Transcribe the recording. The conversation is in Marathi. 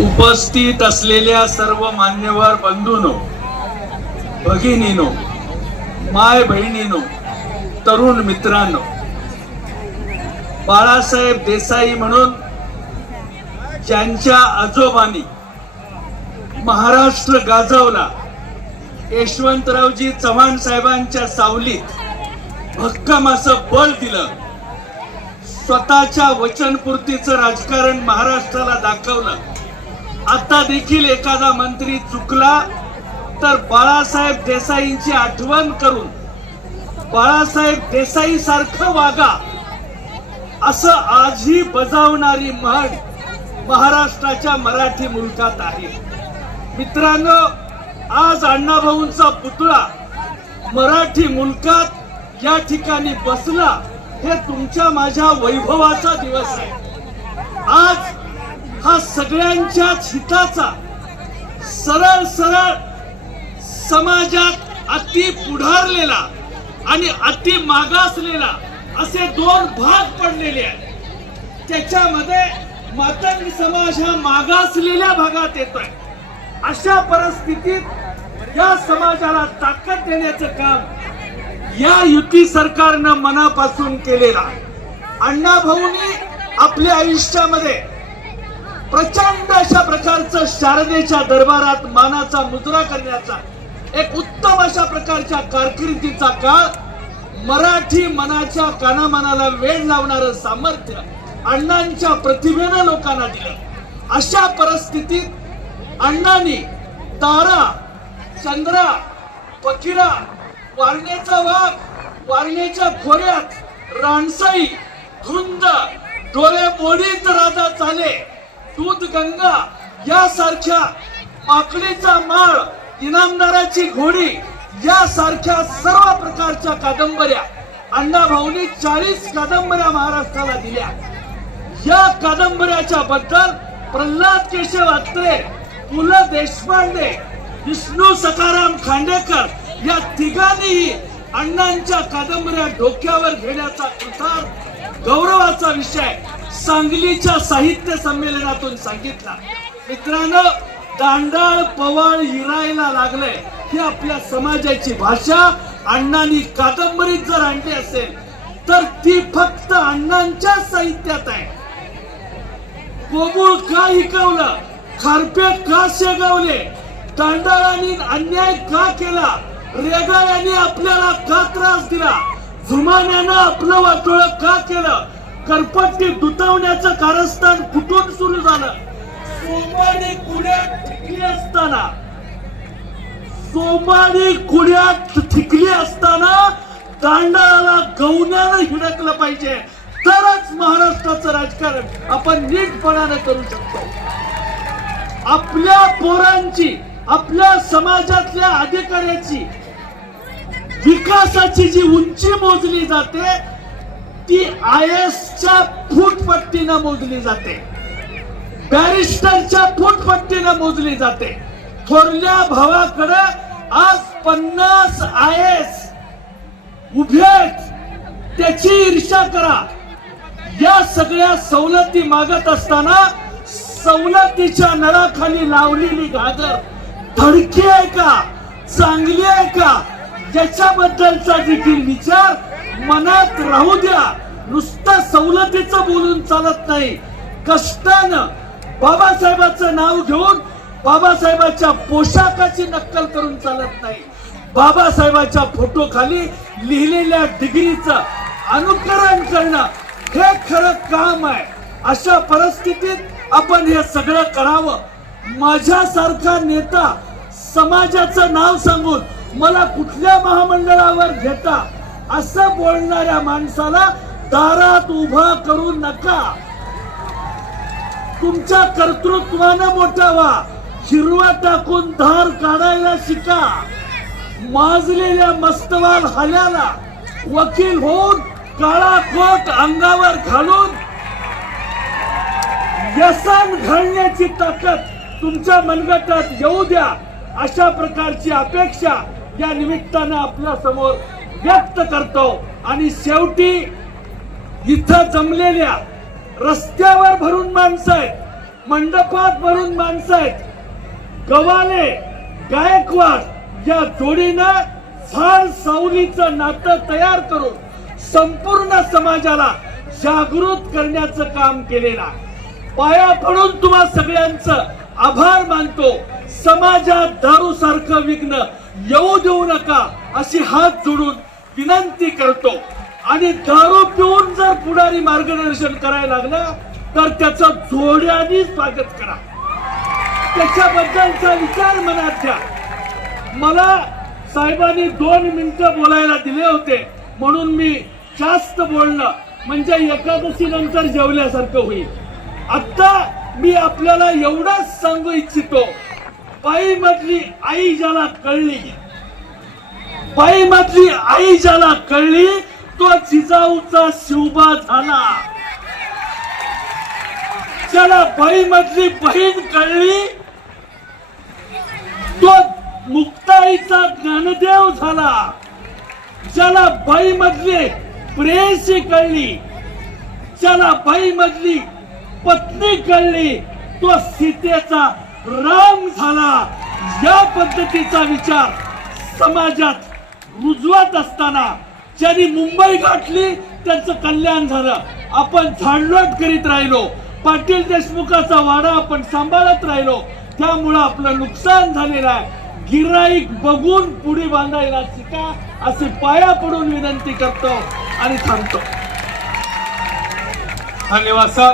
उपस्थित असलेल्या सर्व मान्यवर बंधूनो भगिनीनो माय बहिणीनो तरुण मित्रांनो बाळासाहेब देसाई म्हणून ज्यांच्या आजोबांनी महाराष्ट्र गाजवला यशवंतरावजी चव्हाण साहेबांच्या सावलीत भक्कम असं बळ दिलं स्वतःच्या वचनपूर्तीचं राजकारण महाराष्ट्राला दाखवलं. आता देखील एखादा मंत्री चुकला तर बाळासाहेब देसाईंची आठवण करून बाळासाहेब देसाई सारखं वागा असं आजही बजावणारी म्हण महाराष्ट्राच्या मराठी मुलकात आहे. मित्रांनो आज अण्णाभाऊंचा पुतळा मराठी मुलकात या ठिकाणी बसला हे तुमच्या माझ्या वैभवाचा दिवस आहे. आज हा सगळ्यांच्याच हिताचा सरळ सरळ समाजात अति पुढारलेला आणि अति मागासलेला असे दोन भाग पडलेले आहेत. त्याच्यामध्ये मातंग समाज हा मागासलेल्या भागात येतोय. अशा परिस्थितीत या समाजाला ताकद देण्याचं काम या युती सरकारनं मनापासून केलेलं आहे. अण्णा भाऊनी आपल्या आयुष्यामध्ये प्रचंड अशा प्रकारचं शारदेच्या दरबारात मानाचा मुजरा करण्याचा एक उत्तम अशा प्रकारच्या कारकिर्दीचा काळ मराठी मनाच्या कानामनाला वेळ लावणारं सामर्थ्य अण्णांच्या प्रतिभेनं लोकांना दिलं. अशा परिस्थितीत अण्णांनी तारा चंद्रा फकीरा वारण्याचा वाघ वारण्याच्या खोऱ्यात रानसाई धुंद डोळे मोडीत राजा चाले दूध गंगा यासारख्या माकडीचा माळ इनामदाराची घोडी यासारख्या सर्व प्रकारच्या कादंबऱ्या अण्णा भाऊनी चाळीस कादंबऱ्या महाराष्ट्राला दिल्या. या कादंबऱ्याच्या बद्दल प्रल्हाद केशव अत्रे पु ल देशपांडे विष्णू सखाराम खांडेकर या तिघांनीही अण्णांच्या कादंबऱ्या डोक्यावर घेण्याचा कृतार्थ गौरवाचा विषय सांगलीच्या साहित्य संमेलनातून सांगितला. मित्रांनो दांडाळ पवार हिरायला लागलंय. ही आपल्या समाजाची भाषा अण्णांनी कादंबरीत जर आणली असेल तर ती फक्त अण्णांच्या साहित्यात आहे. कोबूळ का हिकवलं? खारपे का शेगावले? दांडाळांनी अन्याय का केला? रेगाळ्यांनी आपल्याला का त्रास दिला? झुमान्यानं आपलं वाटोळ का केलं? करपट्टी दुतवण्याचं कारस्थान कुठून सुरू झालं. सोमानी कुड्यात ठिकली असताना सोमानी कुड्यात ठिकली असताना तांडळाला गवण्यानं हिडकलं पाहिजे. तरच महाराष्ट्राचं राजकारण आपण नीटपणानं करू शकतो. आपल्या पोरांची आपल्या समाजातल्या अधिकाऱ्याची विकासाची जी उंची मोजली जाते ती आय च्या फूटपट्टीनं मोजली जाते. बॅरिस्टरच्या फूटपट्टीनं मोजली जाते. थोरल्या भावाकडे आज पन्नास आय एस उभे त्याची ईर्षा करा. या सगळ्या सवलती मागत असताना सवलतीच्या नळाखाली लावलेली घागर धडकी आहे का? चांगली आहे का? ज्याच्याबद्दलचा देखील विचार मनात राहू द्या. नुसतं सवलतीचं बोलून चालत नाही. कष्टानं बाबासाहेबाचं नाव घेऊन बाबासाहेबाच्या पोशाखाची नक्कल करून चालत नाही. बाबासाहेबाच्या फोटो खाली लिहिलेल्या डिग्रीचं अनुकरण करणं हे खरं काम आहे. अशा परिस्थितीत आपण हे सगळं करावं. माझ्यासारखा नेता समाजाचं नाव सांगून मला कुठल्या महामंडळावर घेता असं बोलणाऱ्या माणसाला दारात उभा करू नका. तुमच्या कर्तृत्वानं मोठा व्हा हिरवा टाकून धार काढायला शिका. माजलेल्या मस्तवाल हल्याला वकील होऊन काळा कोट अंगावर घालून व्यसन घालण्याची ताकद तुमच्या मनगटात येऊ द्या. अशा प्रकारची अपेक्षा या निमित्तानं आपल्यासमोर व्यक्त करतो. आणि शेवटी इथं जमलेल्या रस्त्यावर भरून माणसं आहेत मंडपात भरून माणसं आहेत. गवाले गायकवाड या जोडीनं फार सावलीचं नातं तयार करून संपूर्ण समाजाला जागृत करण्याचं काम केलेलं आहे. पाया पडून तुम्हा सगळ्यांचं आभार मानतो. समाजात दारू सारखं विघ्न येऊ देऊ नका अशी हात जोडून विनंती करतो. आणि दारू पिऊन जर पुढारी मार्गदर्शन करायला लागला तर त्याचं जोड्याने स्वागत करा. त्याच्याबद्दलचा विचार मनात घ्या मला साहेबांनी दोन मिनिटं बोलायला दिले होते. म्हणून मी जास्त बोलणं म्हणजे एकादशी नंतर जेवल्यासारखं होईल. आता मी आपल्याला एवढंच सांगू इच्छितो. बाई मधली आई ज्याला कळली बाई मधली आई ज्याला कळली तो जिजाऊचा शिवबा झाला. ज्याला बाई मधली बहीण कळली तो मुक्ताईचा ज्ञानदेव झाला. ज्याला बाई मधली प्रेयसी कळली ज्याला बाई मधली पत्नी कळली तो सीतेचा राम झाला. या पद्धतीचा विचार समाजात रुजवत असताना ज्यांनी मुंबई गाठली त्यांचं कल्याण झालं. आपण झाडलोट करीत राहिलो. पाटील देशमुखाचा वाडा आपण सांभाळत राहिलो. त्यामुळं आपलं नुकसान झालेलं आहे. गिराईक बघून पुढे बांधायला शिका असे पाया पडून विनंती करतो आणि थांबतो. धन्यवाद सर.